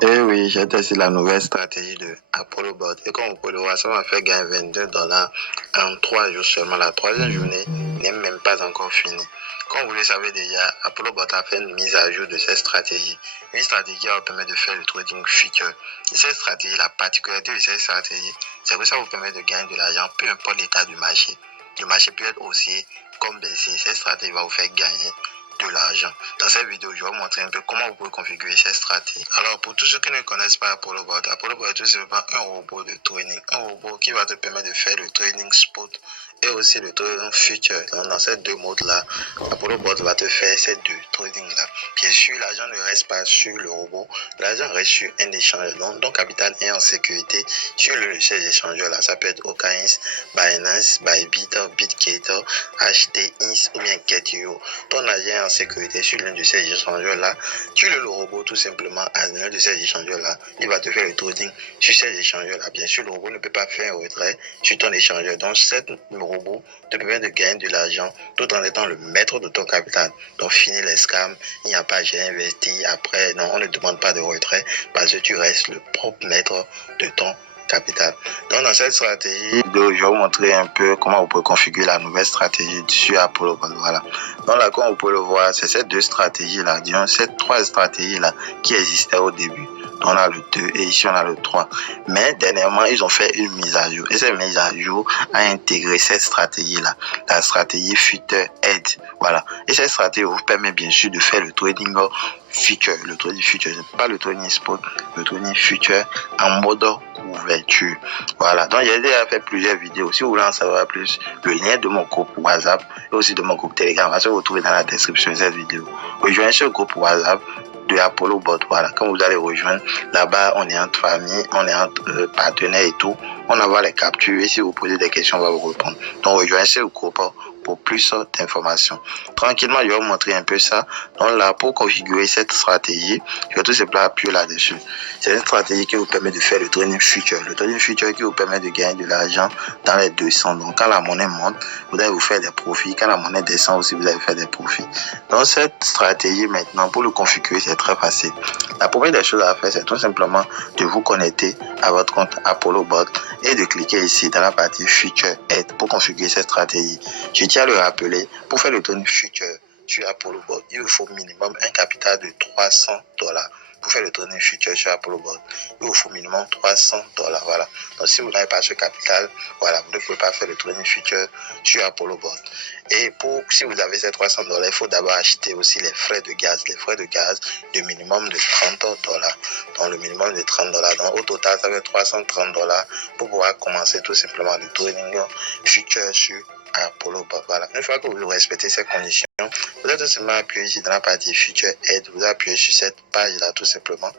Eh oui, j'ai testé la nouvelle stratégie de Apollo Bot. Et comme vous pouvez le voir, ça m'a fait gagner $22 en 3 jours seulement. La troisième journée n'est même pas encore finie. Comme vous le savez déjà, Apollo Bot a fait une mise à jour de cette stratégie. Une stratégie qui va vous permettre de faire le trading future. Et cette stratégie, la particularité de cette stratégie, c'est que ça vous permet de gagner de l'argent, peu importe l'état du marché. Le marché peut être haussier comme baissé. Cette stratégie va vous faire gagner de l'argent. Dans cette vidéo, je vais vous montrer un peu comment vous pouvez configurer cette stratégie. Alors, pour tous ceux qui ne connaissent pas Apollo Bot est tout simplement un robot de trading. Un robot qui va te permettre de faire le trading spot et aussi le trading future. Donc, dans ces deux modes-là, Apollo Bot va te faire ces deux trading-là. Bien sûr, l'argent ne reste pas sur le robot. L'argent reste sur un échangeur. Donc, ton capital est en sécurité sur le ces échangeurs-là. Ça peut être OKX, Binance, Bybit, Bitgator, HTX ou bien Get.io. Ton argent est en sécurité sur l'un de ces échangeurs-là. Tu le robot tout simplement à l'un de ces échangeurs-là. Il va te faire le trading sur ces échangeurs-là. Bien sûr, le robot ne peut pas faire un retrait sur ton échangeur. Donc, le robot te permet de gagner de l'argent tout en étant le maître de ton capital. Donc, fini les scams. Il n'y a pas j'ai investi. Après, non, on ne demande pas de retrait parce que tu restes le propre maître de ton capital. Donc, dans cette stratégie, je vais vous montrer un peu comment vous pouvez configurer la nouvelle stratégie sur Apollo. Voilà. Donc là, comme vous pouvez le voir, c'est ces deux stratégies-là, disons, ces trois stratégies-là qui existaient au début. Donc, on a le 2 et ici on a le 3. Mais dernièrement, ils ont fait une mise à jour. Et cette mise à jour a intégré cette stratégie-là, la stratégie Future Aid. Voilà. Et cette stratégie vous permet bien sûr de faire le trading future. Le trading future, pas le trading spot, le trading future en mode ouverture. Voilà. Donc, j'ai déjà fait plusieurs vidéos. Si vous voulez en savoir plus, le lien de mon groupe WhatsApp et aussi de mon groupe Telegram va se retrouver dans la description de cette vidéo. Rejoignez ce groupe WhatsApp de Apollo Bot. Voilà. Quand vous allez rejoindre, là-bas, on est entre famille, on est entre partenaires et tout. On envoie les captures et si vous posez des questions, on va vous répondre. Donc, rejoignez ce groupe pour plus d'informations. Tranquillement, je vais vous montrer un peu ça. Donc là, pour configurer cette stratégie, je vais tout simplement appuyer là-dessus. C'est une stratégie qui vous permet de faire le trading future. Le trading future qui vous permet de gagner de l'argent dans les deux sens. Donc quand la monnaie monte, vous allez vous faire des profits. Quand la monnaie descend aussi, vous allez faire des profits. Donc cette stratégie maintenant, pour le configurer, c'est très facile. La première des choses à faire, c'est tout simplement de vous connecter à votre compte Apollo Bot et de cliquer ici dans la partie Future Aid pour configurer cette stratégie. Je tiens à le rappeler, pour faire le trading future sur Apollo Bot, il vous faut minimum un capital de $300. Pour faire le trading future sur Apollo Bot, il vous faut minimum $300. Voilà. Donc si vous n'avez pas ce capital, voilà, vous ne pouvez pas faire le trading future sur Apollo Bot. Et si vous avez ces $300, il faut d'abord acheter aussi les frais de gaz. Les frais de gaz de minimum de $30. Donc le minimum de $30. Donc au total, ça fait $330 pour pouvoir commencer tout simplement le trading future sur Apollo Bot. Voilà. Une fois que vous respectez ces conditions, vous allez tout simplement appuyer ici dans la partie Future Aid. Vous appuyez sur cette page-là tout simplement.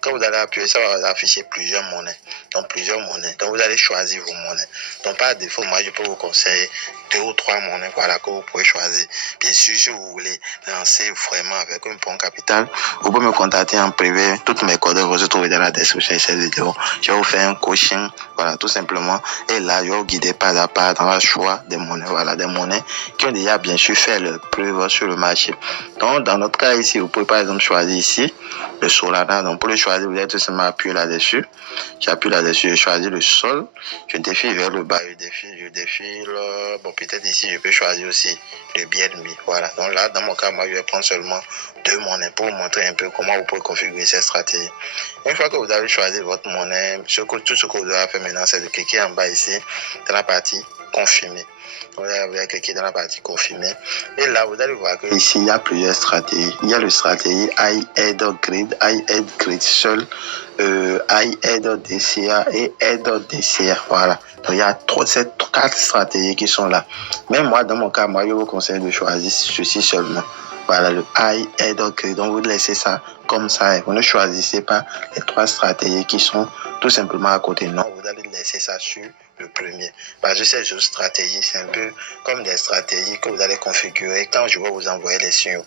Quand vous allez appuyer, ça va vous afficher plusieurs monnaies. Donc plusieurs monnaies. Donc vous allez choisir vos monnaies. Donc par défaut, moi je peux vous conseiller 2 ou 3 monnaies, voilà, que vous pouvez choisir. Bien sûr, si vous voulez lancer vraiment avec un bon capital, vous pouvez me contacter en privé. Toutes mes coordonnées vont se trouver dans la description de cette vidéo. Je vais vous faire un coaching, voilà, tout simplement. Et là, je vais vous guider pas à pas dans le choix des monnaies, voilà, des monnaies qui ont déjà bien sûr fait le preuve sur le marché. Donc, dans notre cas ici, vous pouvez par exemple choisir ici le Solana. Donc, pour le choisir, vous allez tout simplement appuyer là-dessus. J'appuie là-dessus, je choisis le sol. Je défile vers le bas, je défile. Bon, peut-être ici, je peux choisir aussi le BNB. Voilà. Donc là, dans mon cas, moi, je vais prendre seulement 2 monnaies pour vous montrer un peu comment vous pouvez configurer cette stratégie. Une fois que vous avez choisi votre monnaie, tout ce que vous devez faire maintenant, c'est de cliquer en bas ici, dans la partie confirmer. Vous allez cliquer dans la partie confirmer. Et là, vous allez voir que ici, il y a plusieurs stratégies. Il y a le stratégie iAid Grid seul, iAid DCA et Aid DCA. Voilà. Donc, il y a 4 stratégies qui sont là. Même moi, dans mon cas, moi, je vous conseille de choisir ceci seulement. Voilà, le iAid Grid. Donc, vous laissez ça comme ça. Vous ne choisissez pas les 3 stratégies qui sont tout simplement à côté. Non, vous allez laisser ça sur le premier. Parce que ces autres stratégies, c'est un peu comme des stratégies que vous allez configurer quand je vais vous envoyer les signaux.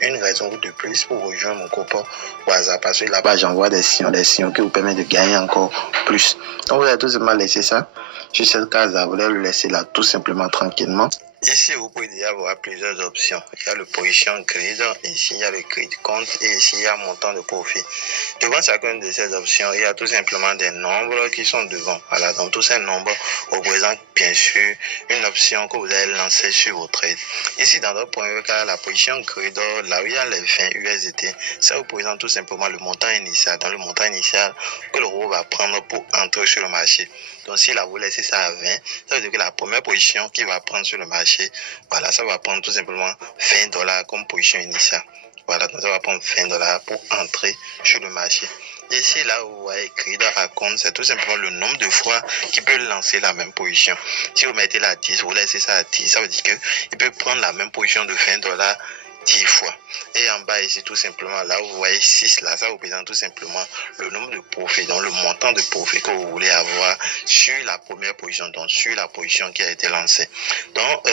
Une raison de plus pour rejoindre mon copain WhatsApp. Parce que là-bas, j'envoie des signaux qui vous permettent de gagner encore plus. Donc, vous allez tout simplement laisser ça sur cette case-là. Vous allez le laisser là tout simplement tranquillement. Ici, vous pouvez déjà voir plusieurs options. Il y a le position grid, ici il y a le grid compte et ici il y a montant de profit. Devant chacune de ces options, il y a tout simplement des nombres qui sont devant. Voilà, donc tous ces nombres représentent bien sûr une option que vous allez lancer sur vos trades. Ici, dans notre premier cas, la position grid, là où il y a les 20 USDT, ça représente tout simplement le montant initial. Dans le montant initial que le robot va prendre pour entrer sur le marché. Donc, s'il a voulu laisser ça à 20, ça veut dire que la première position qu'il va prendre sur le marché, voilà, ça va prendre tout simplement 20 dollars comme position initiale. Voilà, donc ça va prendre 20 dollars pour entrer sur le marché. Ici, là où vous voyez écrit dans la compte, c'est tout simplement le nombre de fois qu'il peut lancer la même position. Si vous mettez la 10, vous laissez ça à 10, ça veut dire qu'il peut prendre la même position de 20 dollars 10 fois. Et en bas ici, tout simplement, là où vous voyez 6, là, ça représente tout simplement le nombre de profits, donc le montant de profit que vous voulez avoir sur la première position, donc sur la position qui a été lancée. Donc,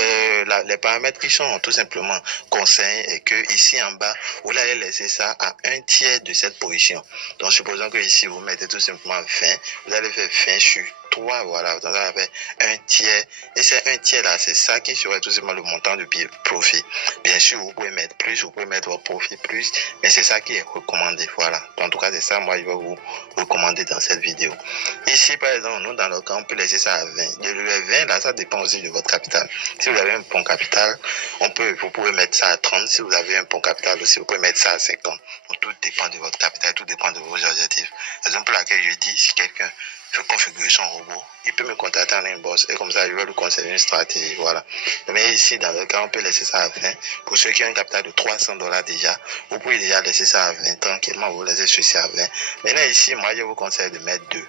les paramètres qui sont tout simplement conseillés et que ici en bas, vous allez laisser ça à un tiers de cette position. Donc, supposons que ici, vous mettez tout simplement 20, vous allez faire 20 sur 3, voilà, vous allez faire un tiers, et c'est un tiers là, c'est ça qui serait tout simplement le montant de profit. Bien sûr, vous pouvez mettre plus, vous pouvez mettre votre profit plus, mais c'est ça qui est recommandé, voilà. En tout cas, c'est ça, moi, je vais vous recommander dans cette vidéo. Ici, par exemple, nous, dans le cas, on peut laisser ça à 20. De le 20, là, ça dépend aussi de votre capital. Si vous avez un bon capital, vous pouvez mettre ça à 30. Si vous avez un bon capital aussi, vous pouvez mettre ça à 50. Donc, tout dépend de votre capital, tout dépend de vos objectifs. Raison pour laquelle je dis, si quelqu'un veut configurer son robot, il peut me contacter en inbox et comme ça, je vais lui conseiller une stratégie, voilà. Mais ici, dans le cas, on peut laisser ça à 20. Pour ceux qui ont un capital de 300 dollars déjà, vous pouvez déjà laisser ça à 20 tranquillement, vous laissez ceci à 20. Maintenant, ici, moi, je vous conseille de mettre 2.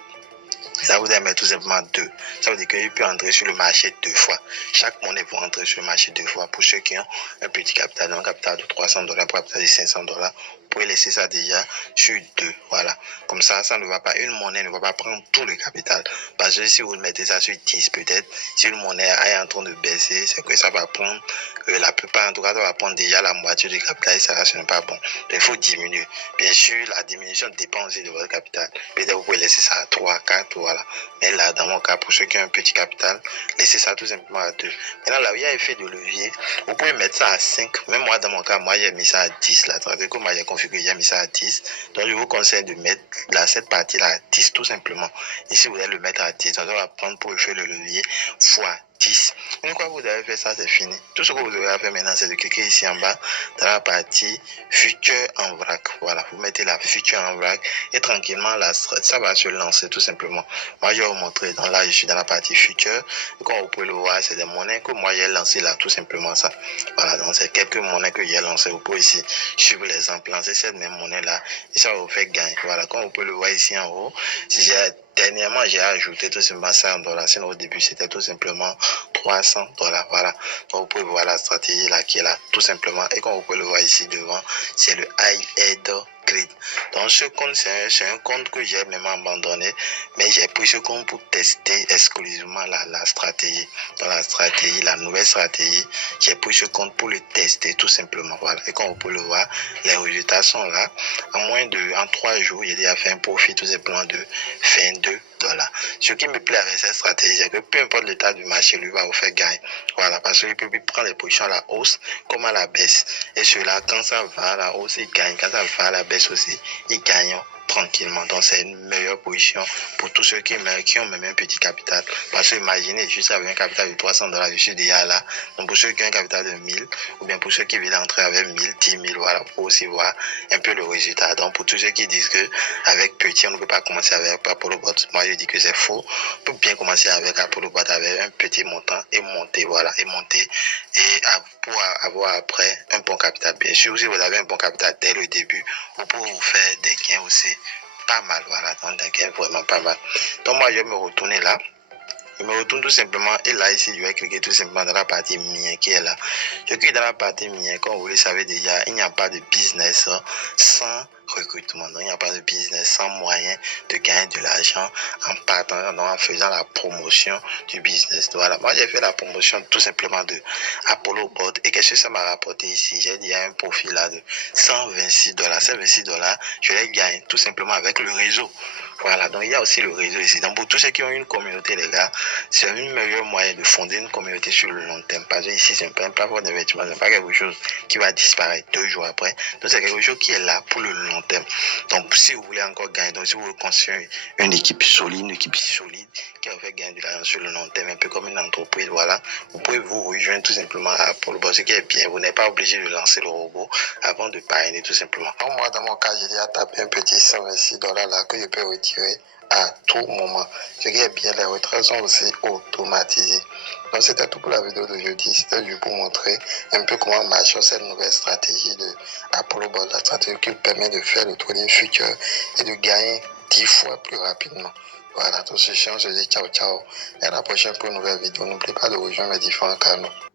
Ça vous allez mettre tout simplement 2. Ça veut dire qu'il peut entrer sur le marché 2 fois. Chaque monnaie peut entrer sur le marché 2 fois. Pour ceux qui ont un petit capital, un capital de 300 dollars, pour un capital de 500 dollars, vous pouvez laisser ça déjà sur 2. Voilà. Comme ça ne va pas, une monnaie ne va pas prendre tout le capital. Parce que si vous mettez ça sur 10 peut-être, si une monnaie est en train de baisser, c'est que ça va prendre, la plupart en tout cas, ça va prendre déjà la moitié du capital et ça, ce n'est pas bon. Donc, il faut diminuer. Bien sûr, la diminution dépend aussi de votre capital. Peut-être vous pouvez laisser ça à 3, 4, voilà. Mais là, dans mon cas, pour ceux qui ont un petit capital, laissez ça tout simplement à 2. Maintenant, là où il y a effet de levier, vous pouvez mettre ça à 5. Même moi, dans mon cas, moi, j'ai mis ça à 10. Là, c'est-à-dire que moi, j'ai configuré, j'ai mis ça à 10. Donc, je vous conseille de mettre là, cette partie-là à 10, tout simplement. Ici, vous allez le mettre à 10. Donc, on va prendre pour effet le levier fois 10. Une fois que vous avez fait ça, c'est fini. Tout ce que vous aurez à faire maintenant, c'est de cliquer ici en bas dans la partie Future en vrac. Voilà, vous mettez la Future en vrac et tranquillement, là, ça va se lancer tout simplement. Moi, je vais vous montrer. Donc là, je suis dans la partie Future. Et comme vous pouvez le voir, c'est des monnaies que moi, j'ai lancé là, tout simplement ça. Voilà, donc c'est quelques monnaies que j'ai lancées. Vous pouvez ici suivre l'exemple, lancer cette même monnaie-là et ça va vous faire gagner. Voilà, comme vous pouvez le voir ici en haut, si dernièrement, j'ai ajouté tout simplement 100 dollars. Sinon, au début, c'était tout simplement 300 dollars. Voilà. Donc, vous pouvez voir la stratégie là qui est là, tout simplement. Et comme vous pouvez le voir ici devant, c'est le iHead Grid. Donc, ce compte, c'est un compte que j'ai même abandonné. Mais j'ai pris ce compte pour tester exclusivement la stratégie. Dans la stratégie, la nouvelle stratégie, j'ai pris ce compte pour le tester, tout simplement. Voilà. Et comme vous pouvez le voir, les résultats sont là. En 3 jours, j'ai déjà fait un profit tout simplement de 22 dollars. Ce qui me plaît avec cette stratégie, c'est que peu importe l'état du marché, lui va vous faire gagner. Voilà, parce qu'il peut prendre les positions à la hausse comme à la baisse. Et cela, quand ça va à la hausse, il gagne. Quand ça va à la baisse aussi, il gagne tranquillement. Donc, c'est une meilleure position pour tous ceux qui ont même un petit capital. Parce que imaginez, juste avec un capital de 300 dollars, je suis déjà là. Donc, pour ceux qui ont un capital de 1000, ou bien pour ceux qui veulent entrer avec 1000, 10 000, voilà, pour aussi voir un peu le résultat. Donc, pour tous ceux qui disent que avec petit, on ne peut pas commencer avec Apollo Bot, moi, je dis que c'est faux. On peut bien commencer avec Apollo Bot avec un petit montant et monter, voilà, et monter. Et pour avoir après un bon capital. Bien sûr, si vous avez un bon capital dès le début, vous pouvez vous faire des gains aussi pas mal, voilà, donc des gains vraiment pas mal. Donc moi, je vais me retourner là. Je me retourne tout simplement et là ici je vais cliquer tout simplement dans la partie mien qui est là. Je clique dans la partie mien, comme vous le savez déjà, il n'y a pas de business sans recrutement. Donc, il n'y a pas de business sans moyen de gagner de l'argent en partant, en faisant la promotion du business. Voilà, moi j'ai fait la promotion tout simplement de Apollo Board. Et qu'est-ce que ça m'a rapporté ici? J'ai dit, il y a un profit là de $126. Ces $126, je les gagne tout simplement avec le réseau. Voilà, donc il y a aussi le réseau ici. Donc pour tous ceux qui ont une communauté, les gars, c'est un meilleur moyen de fonder une communauté sur le long terme. Parce que ici, c'est un plateforme d'investissement, c'est pas quelque chose qui va disparaître 2 jours après. Donc c'est quelque chose qui est là pour le long terme. Donc si vous voulez encore gagner, donc si vous voulez construire une équipe solide qui va faire gagner de l'argent sur le long terme, un peu comme une entreprise, voilà, vous pouvez vous rejoindre tout simplement à Apollo Board. Ce qui est bien, vous n'êtes pas obligé de lancer le robot avant de parrainer tout simplement. Donc moi, dans mon cas, j'ai déjà tapé un petit $126 là que je peux retirer à tout moment. Ce qui est bien, les retraits sont aussi automatisés. Donc c'était tout pour la vidéo d'aujourd'hui. C'était juste pour montrer un peu comment marche cette nouvelle stratégie de Apollo Board, la stratégie qui permet de faire le trading future et de gagner 10 fois plus rapidement. Voilà, tout ce chien, je dis ciao ciao. Et à la prochaine pour une nouvelle vidéo. N'oubliez pas de rejoindre mes différents canaux.